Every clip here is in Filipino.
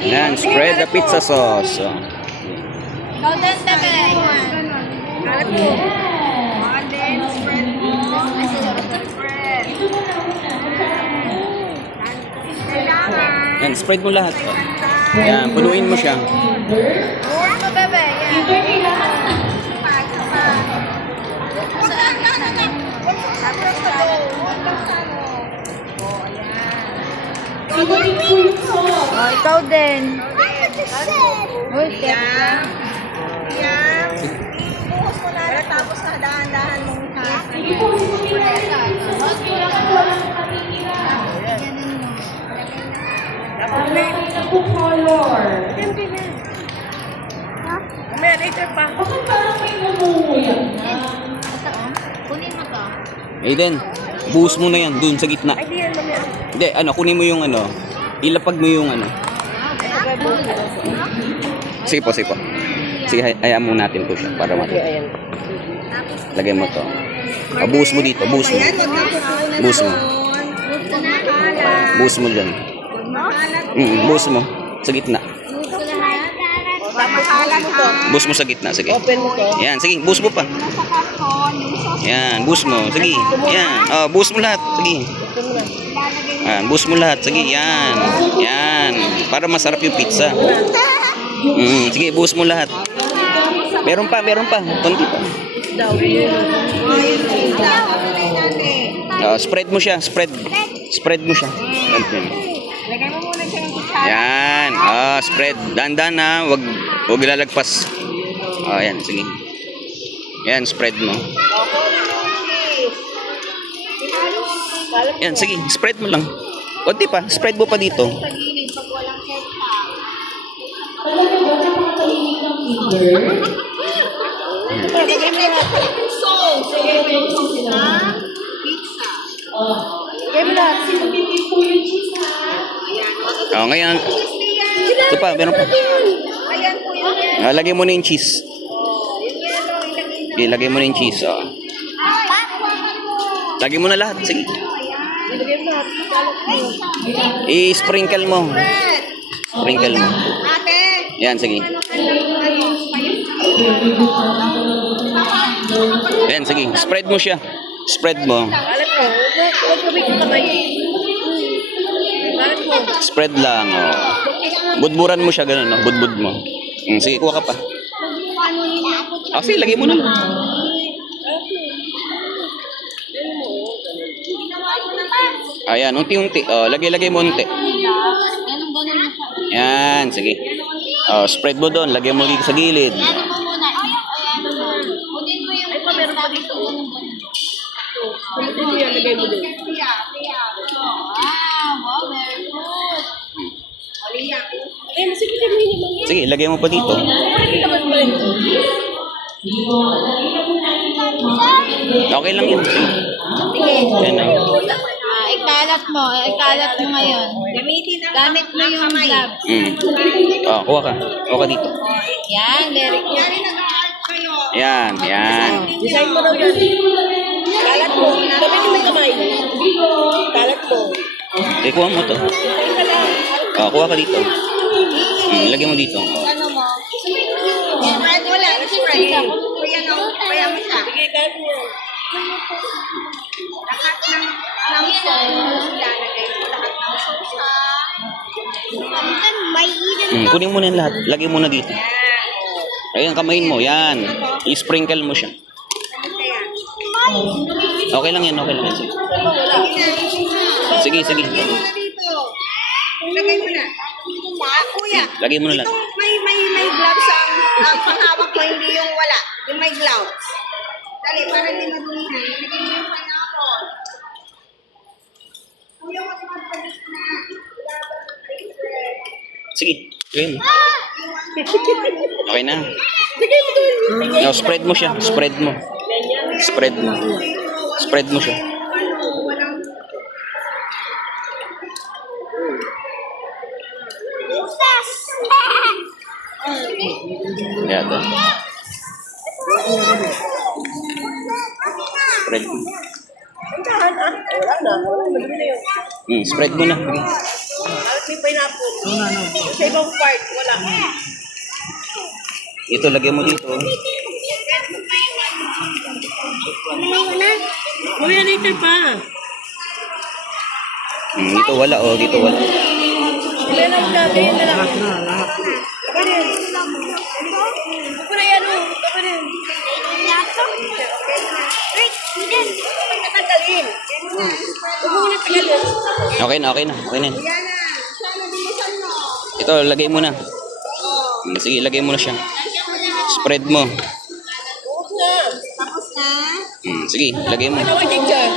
Yan, spread the pizza sauce. Oh. Golden bebe. Kalat mo. And then, spread mo. Spread. Kailangan. Yan, spread mo lahat. Oh. Yan, punuin mo siya. Buhos mo bebe. Yan. Oh, ikaw din. Uy, Yan. Yan. Ibuhos mo na tapos na dahan-dahan mong may later pa. kunin mo to. Aiden, buhos mo na yan dun sa gitna. Ay, di yan mamaya. Hindi, ano, kunin mo yung ano. Ilapag mo yung ano. Sige po, sige po. Sige, hayaan mo natin po siya para mati. Lagay mo to. Buhos mo dito, buhos mo. Buhos mo. Buhos mo dyan. Buhos mo. Sa gitna. Buhos mo sa gitna, sige. Yan, sige, buhos mo pa. Yan, buhos mo. Sige, yan. Oh, buhos mo lahat. Sige. Yan, buhos mo lahat. Sige, yan. Yan. Para masarap yung pizza. Sige, buhos mo lahat. Meron pa, meron pa. Konti pa. Spread mo siya, spread. Spread mo siya. Lagay mo muna siya yung kutsara. Yan. Spread. Dandan na, wag lalagpas. Yan, sige. Yan, spread mo. Yan, sige, spread mo lang. Konti pa, spread mo pa dito. Lagay mo yung sauce. Lagay mo yung sauce na pizza. Lagay mo lahat. Ngayon. Ito pa, meron pa. Ayan po yun. Lagay mo na yung cheese. Okay, lagay mo na yung cheese. Lagay mo na lahat, sige. I-sprinkle mo. Sprinkle mo. Ate. Yan, sige. Yan, sige. Spread mo siya. Spread mo. Alam mo, huwag kami kamay. Alam mo. Spread lang. Budburan mo siya, ganun. No? Budbud mo. Sige, kuha ka pa. Sige, lagay mo na. Ayan, unti-unti. Lagay-lagay mo unti. Yan, sige. Spread mo doon. Lagay mo dito sa gilid. Ano mo muna? Kunin mo yung pizza dito. Pwede mo yan, lagay mo doon. Wow, very good. Sige, lagay mo pa dito. Okay lang yun. Sige. Yan na. Ikalat mo. Ikalat mo ngayon. Gamit mo yung gloves. Kuha ka. Kuha ka dito. Yan, very good. Yan, yan. Design mo daw yan. Kalat mo. Gamitin mo yung kamay. Kalat mo. Kuha mo to. Kuha ka dito. Lagay mo dito. Ano mo? Spread mo lang. Spread. Kuya mo siya. Sige, kalat mo. Lahat ng sauce. Lalagay mo lahat ng sauce ha. Kunin mo na yung lahat. Lagay mo na dito. Ayan, kamayin mo. Yan. I-sprinkle mo siya. Okay lang yan. Okay lang yan. Sige, sige. Lagay mo na dito. Lagay mo na. Kuya. Lagay mo na lahat. Itong may gloves ang panghawak mo, hindi yung wala. Yung may gloves. Dali, para hindi madumihan. Lagay mo yung pineapple. Kuya, magpapalit na. Sige. Lagay mo. Okay na. Lagay mo doon. Now, spread mo siya. Spread mo. Spread mo. Spread mo siya. Yan. Spread mo. Wala na. Madumi na yun. Spread mo na. May pineapple. Sa ibang part, wala. Ito, lagyan mo dito. Kuya, later pa. Dito wala, oh. Dito wala. Kuya, lang gabi, yun na lang. Kapanin. Kuya, yan o. Kapanin. Tatanggalin. Huwag mo na tagalin. Okay na, okay na. Okay na. Yan na. Sana bilisan mo. Ito, lagay mo na. Sige, lagay mo na siya. Spread mo. Tapos na. Tapos na. Sige, lagay mo. Ano wajig dyan?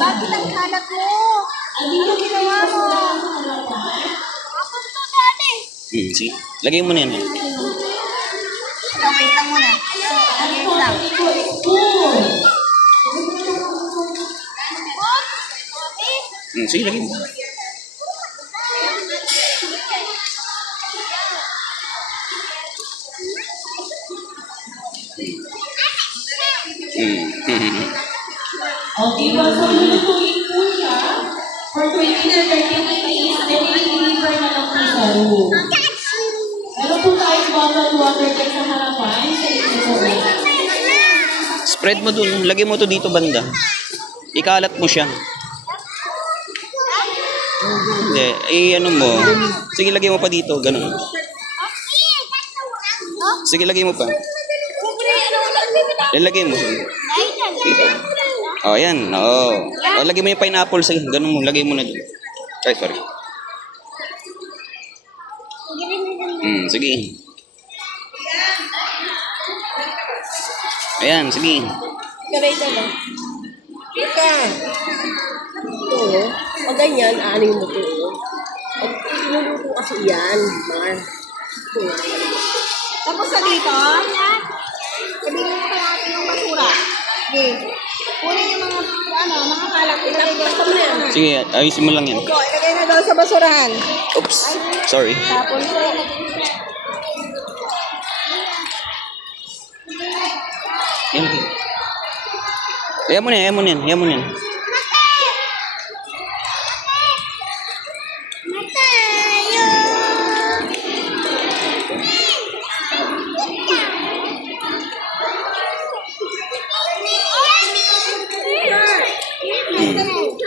Bakit ang kalat mo? Ano ginawa mo? Ako to dati. Sige, lagay mo na yan. Wait lang muna. Wait lang. Sige, lagay mo. Okay, so lulutuin po siya for 20 to 30 minutes, then i-deliver na lang po sa room. Meron po tayong bottled water dyan sa harapan. Spread mo dun. Lagay mo to dito banda. Ikalat mo siya. Hindi. Ano mo. Sige, lagay mo pa dito. Ganun. Sige, lagay mo pa. Lagay mo. Dito. Oh, yan. Oh. Oh, lagay mo yung pineapple. Sige, ganun mo. Lagay mo na dun. Ay, sorry. Sige. Ayan, sige. Gawin na lang. Ika. Ito, o ganyan, aanin mo ito. At niluluto kasi yan, Mar. Ito. Tapos sa dito, sabihin mo pa natin yung basura. Okay. Kunin yung mga kalat. Ilagay ko na yan. Sige, ayusin mo lang yan. Ito, ilagay na doon sa basurahan. Oops. Sorry. Tapos, Yan. Ayan mo na yan. Ayan mo na yan. Ayan mo na yan.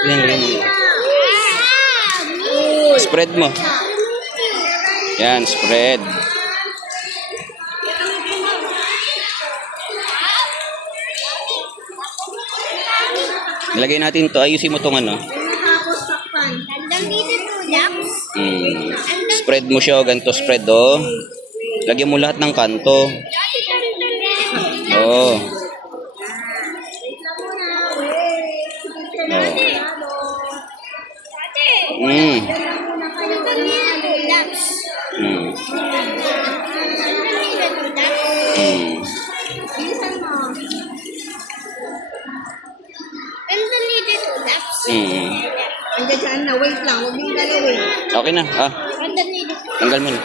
Yan, lagay mo. Spread mo. Yan, spread. Ilagay natin to. Ayusin mo tong ano. Spread mo siya. Ganito spread, oh. Lagyan mo lahat ng kanto. Oh. Andiyan dyan na, wait lang, huwag mong galawin. Okay na. Tanggal mo na.